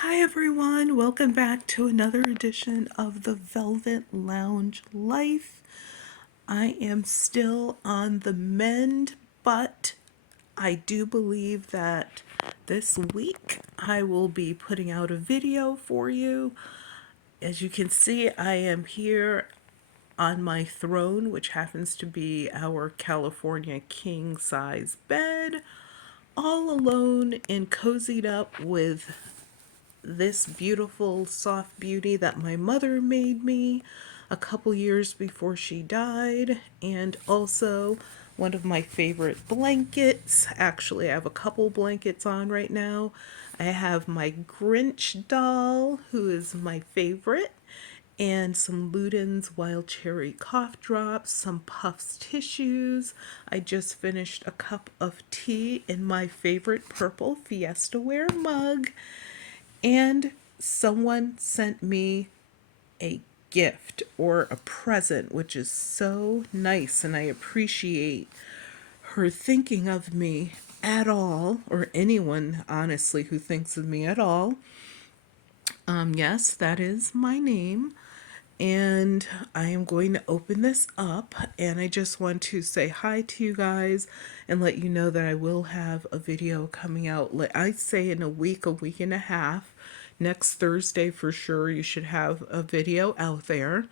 Hi everyone, welcome back to another edition of the Velvet Lounge Life. I am still on the mend, but I do believe that this week I will be putting out a video for you. As you can see, I am here on my throne, which happens to be our California king size bed, all alone and cozied up with this beautiful soft beauty that my mother made me a couple years before she died, and also one of my favorite blankets. Actually, I have a couple blankets on right now. I have my Grinch doll, who is my favorite, and some Luden's Wild Cherry cough drops, some Puffs tissues. I just finished a cup of tea in my favorite purple Fiesta Ware mug. And someone sent me a gift or a present, which is so nice. And I appreciate her thinking of me at all, or anyone, honestly, who thinks of me at all. Yes, that is my name. And I am going to open this up, and I just want to say hi to you guys and let you know that I will have a video coming out, I say, in a week and a half. Next Thursday for sure, you should have a video out there.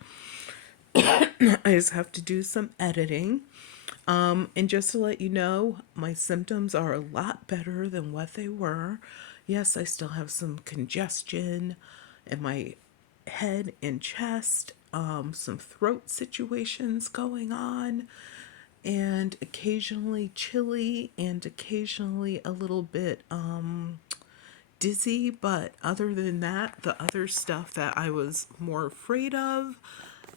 I just have to do some editing. And just to let you know, my symptoms are a lot better than what they were. Yes, I still have some congestion in my head and chest, some throat situations going on, and occasionally chilly and occasionally a little bit dizzy. But other than that, the other stuff that I was more afraid of,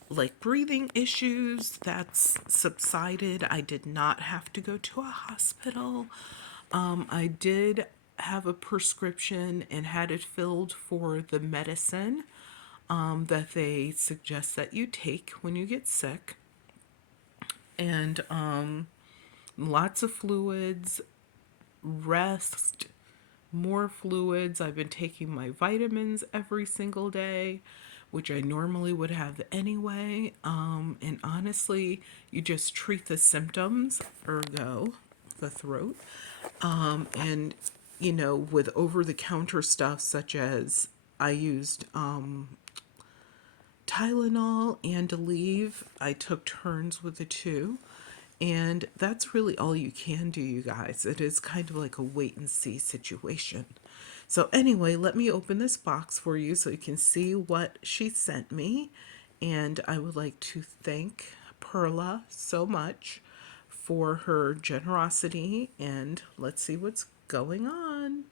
like breathing issues, that's subsided. I did not have to go to a hospital. I did have a prescription and had it filled for the medicine that they suggest that you take when you get sick. And lots of fluids, rest, more fluids. I've been taking my vitamins every single day, which I normally would have anyway. And honestly, you just treat the symptoms, ergo, the throat. And, with over the counter stuff, such as I used Tylenol and Aleve. I took turns with the two. And that's really all you can do, you guys. It is kind of like a wait and see situation. So, anyway, let me open this box for you so you can see what she sent me. And I would like to thank Perla so much for her generosity. And let's see what's going on.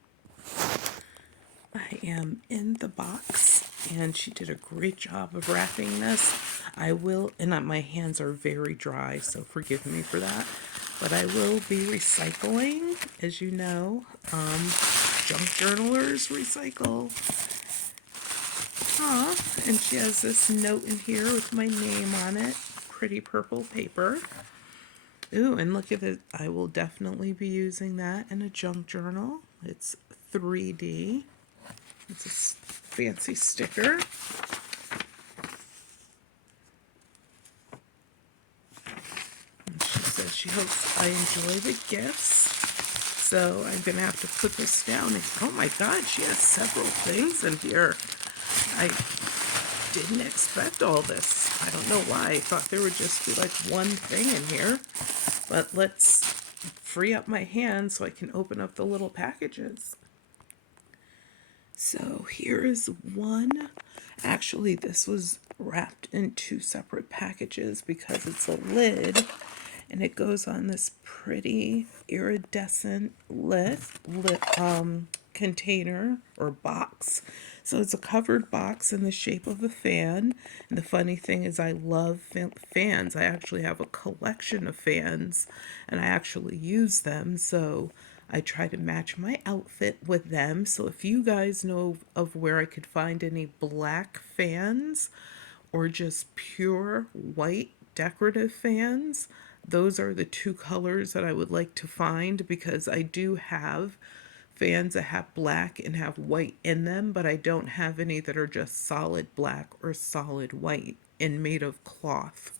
I am in the box, and she did a great job of wrapping this. I will, and my hands are very dry, so forgive me for that. But I will be recycling, as you know. Junk journalers recycle. And she has this note in here with my name on it. Pretty purple paper. Ooh, and look at it. I will definitely be using that in a junk journal. It's 3D. It's a fancy sticker. And she says she hopes I enjoy the gifts. So I'm going to have to put this down. And, oh my God, she has several things in here. I didn't expect all this. I don't know why. I thought there would just be like one thing in here. But let's free up my hand so I can open up the little packages. So here is one. Actually, this was wrapped in two separate packages because it's a lid, and it goes on this pretty iridescent container or box. So it's a covered box in the shape of a fan. And the funny thing is, I love fans. I actually have a collection of fans, and I actually use them. So I try to match my outfit with them. So if you guys know of where I could find any black fans or just pure white decorative fans, those are the two colors that I would like to find, because I do have fans that have black and have white in them, but I don't have any that are just solid black or solid white and made of cloth.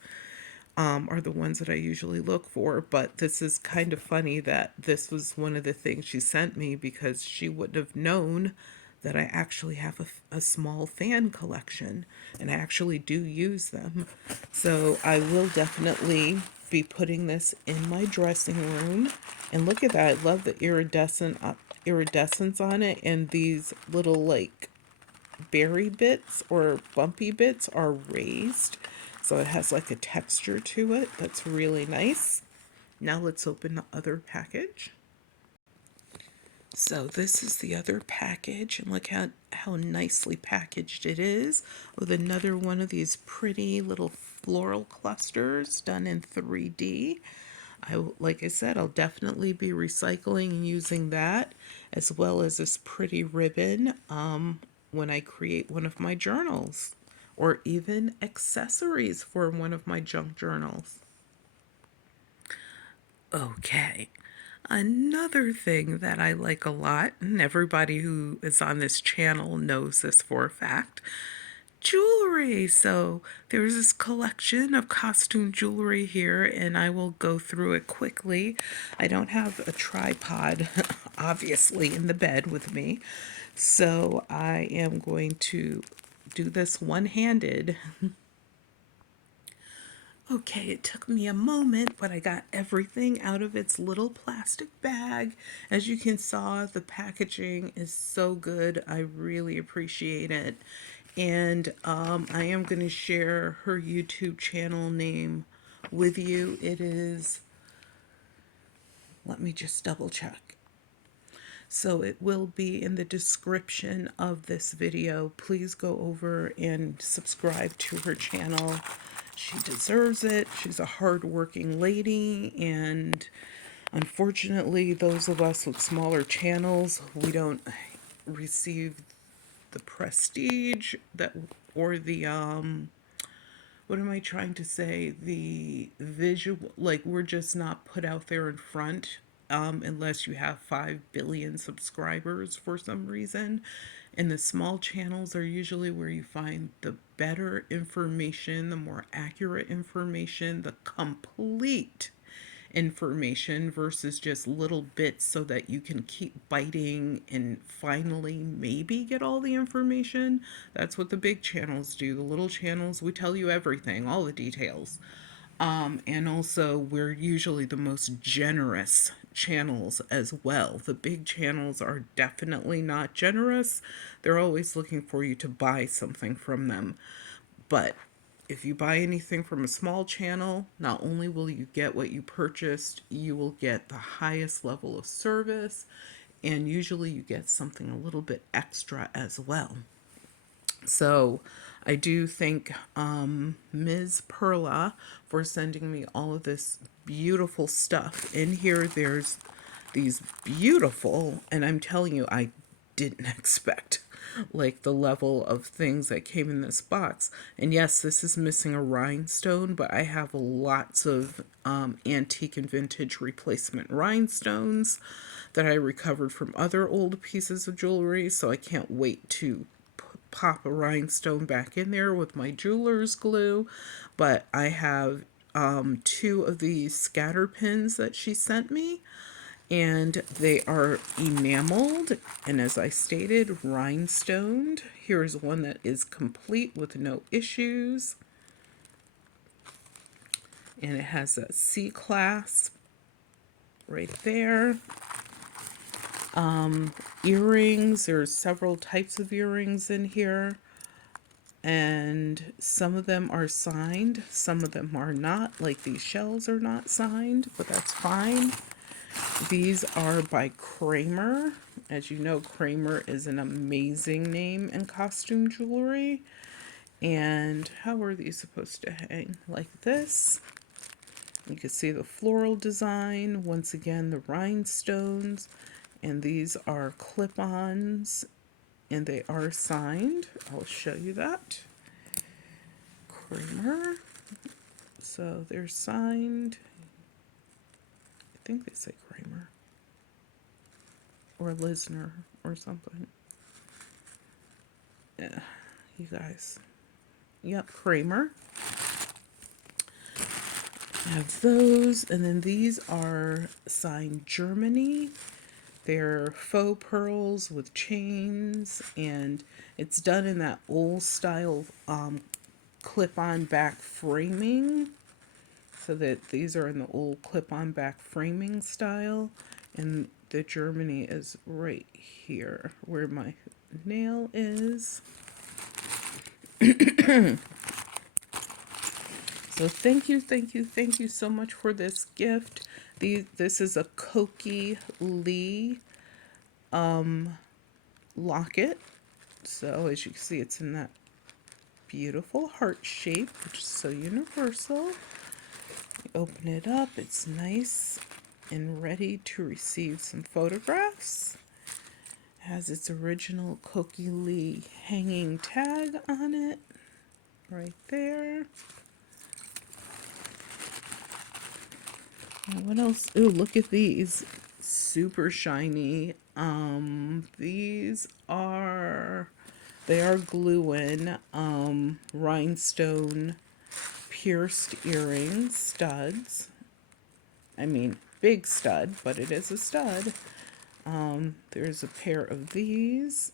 Are the ones that I usually look for. But this is kind of funny that this was one of the things she sent me, because she wouldn't have known that I actually have a small fan collection and I actually do use them. So I will definitely be putting this in my dressing room. And look at that. I love the iridescence on it, and these little like berry bits or bumpy bits are raised. So it has like a texture to it that's really nice. Now let's open the other package. So this is the other package, and look how nicely packaged it is, with another one of these pretty little floral clusters done in 3D. Like I said, I'll definitely be recycling and using that, as well as this pretty ribbon when I create one of my journals, or even accessories for one of my junk journals. Okay. Another thing that I like a lot, and everybody who is on this channel knows this for a fact, jewelry. So there's this collection of costume jewelry here, and I will go through it quickly. I don't have a tripod, obviously, in the bed with me, so I am going to do this one-handed. Okay, it took me a moment, but I got everything out of its little plastic bag. As you can saw, the packaging is so good. I really appreciate it. And I am going to share her YouTube channel name with you. It is, let me just double check. So it will be in the description of this video. Please go over and subscribe to her channel. She deserves it. She's a hardworking lady, and unfortunately, those of us with smaller channels, we don't receive the prestige that, or the what am I trying to say? The visual, like, we're just not put out there in front unless you have 5 billion subscribers for some reason. And the small channels are usually where you find the better information, the more accurate information, the complete information, versus just little bits so that you can keep biting and finally maybe get all the information. That's what the big channels do. The little channels, we tell you everything, all the details. And also, we're usually the most generous channels as well. The big channels are definitely not generous. They're always looking for you to buy something from them. But if you buy anything from a small channel, not only will you get what you purchased, you will get the highest level of service, and usually you get something a little bit extra as well. So I do thank Ms. Perla for sending me all of this beautiful stuff. In here, there's these beautiful, and I'm telling you, I didn't expect like the level of things that came in this box. And yes, this is missing a rhinestone, but I have lots of antique and vintage replacement rhinestones that I recovered from other old pieces of jewelry, so I can't wait to pop a rhinestone back in there with my jeweler's glue. But I have 2 of these scatter pins that she sent me, and they are enameled, and as I stated, rhinestoned. Here's one that is complete with no issues, and it has a C clasp right there. Earrings, there's several types of earrings in here, and some of them are signed, some of them are not. Like these shells are not signed, but that's fine. These are by Kramer. As you know, Kramer is an amazing name in costume jewelry. And how are these supposed to hang? Like this. You can see the floral design. Once again, the rhinestones. And these are clip-ons, and they are signed. I'll show you that. Kramer. So they're signed. I think they say Kramer. or Lisner or something. Yeah, you guys. Yep, Kramer. I have those, and then these are signed Germany. They're faux pearls with chains, and it's done in that old style clip-on back framing. So that these are in the old clip-on back framing style, and the Germany is right here where my nail is. So thank you, thank you, thank you so much for this gift. This is a Koki Lee locket. So as you can see, it's in that beautiful heart shape, which is so universal. You open it up, it's nice and ready to receive some photographs. Has its original Koki Lee hanging tag on it, right there. What else? Ooh, look at these. Super shiny. They are glue-in, rhinestone pierced earrings, studs. I mean, big stud, but it is a stud. There's a pair of these.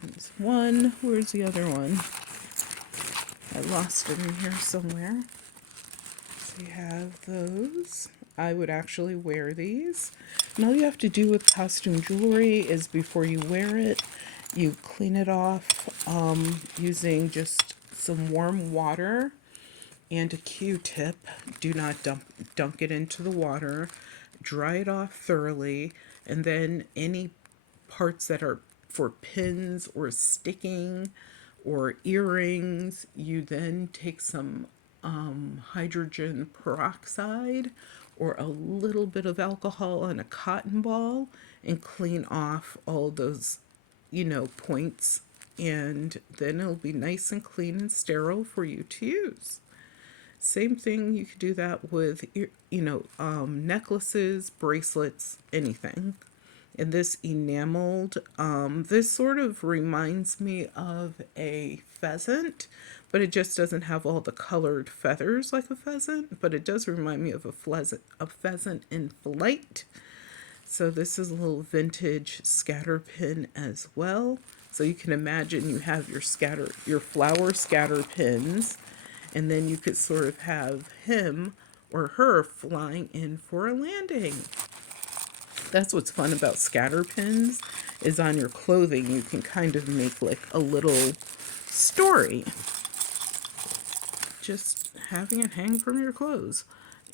There's one. Where's the other one? I lost it in here somewhere. So you have those. I would actually wear these. And all you have to do with costume jewelry is before you wear it, you clean it off using just some warm water and a Q-tip. Do not dunk it into the water. Dry it off thoroughly, and then any parts that are for pins or sticking or earrings, you then take some hydrogen peroxide or a little bit of alcohol on a cotton ball and clean off all those, points, and then it'll be nice and clean and sterile for you to use. Same thing, you could do that with, necklaces, bracelets, anything. And this enameled, this sort of reminds me of a pheasant, but it just doesn't have all the colored feathers like a pheasant, but it does remind me of a pheasant in flight. So this is a little vintage scatter pin as well. So you can imagine you have your flower scatter pins, and then you could sort of have him or her flying in for a landing. That's what's fun about scatter pins, is on your clothing you can kind of make like a little story, just having it hang from your clothes.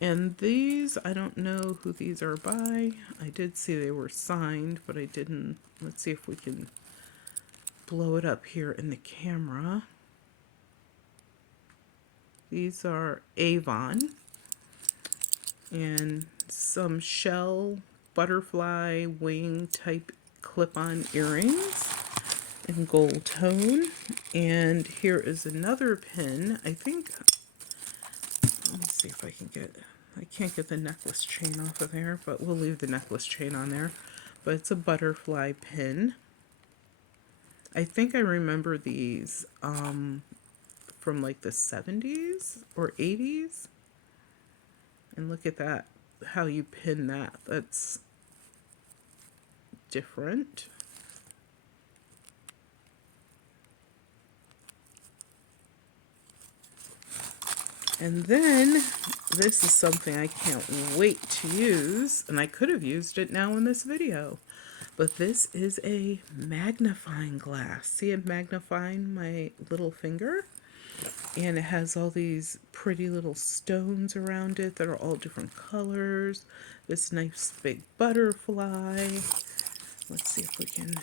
And these, I don't know who these are by. I did see they were signed, but I didn't. Let's see if we can blow it up here in the camera. These are Avon, and some shell butterfly wing type clip-on earrings in gold tone. And here is another pin. I think, let me see if I can't get the necklace chain off of there, but we'll leave the necklace chain on there. But it's a butterfly pin. I think I remember these from like the 70s or 80s. And look at that, how you pin that. That's different. And then this is something I can't wait to use, and I could have used it now in this video. But this is a magnifying glass. See it magnifying my little finger? And it has all these pretty little stones around it that are all different colors. This nice big butterfly. Let's see if we can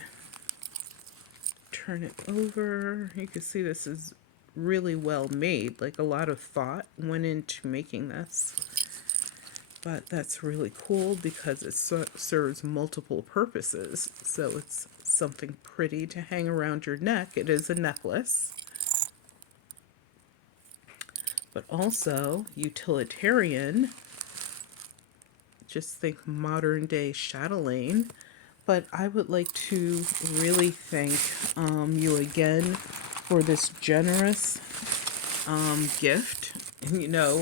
turn it over. You can see this is really well made. Like, a lot of thought went into making this. But that's really cool because it serves multiple purposes. So it's something pretty to hang around your neck. It is a necklace. But also utilitarian. Just think modern day chatelaine. but I would like to really thank you again for this generous gift. You know,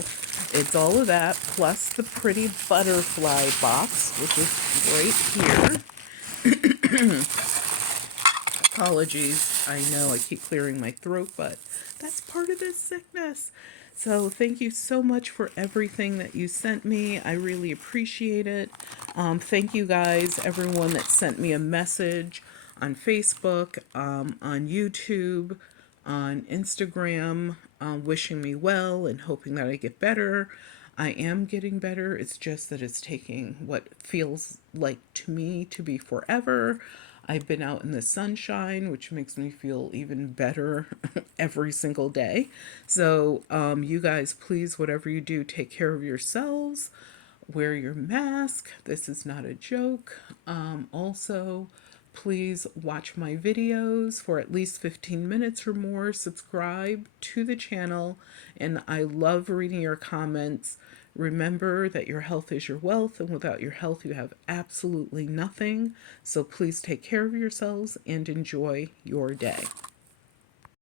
it's all of that plus the pretty butterfly box, which is right here. Apologies. I know I keep clearing my throat, but that's part of this sickness. So thank you so much for everything that you sent me. I really appreciate it. Thank you guys, everyone that sent me a message on Facebook, on YouTube, on Instagram, wishing me well and hoping that I get better. I am getting better. It's just that it's taking what feels like to me to be forever. I've been out in the sunshine, which makes me feel even better every single day. So, you guys, please, whatever you do, take care of yourselves. Wear your mask. This is not a joke. Also, please watch my videos for at least 15 minutes or more. Subscribe to the channel. And I love reading your comments. Remember that your health is your wealth, and without your health, you have absolutely nothing. So please take care of yourselves and enjoy your day.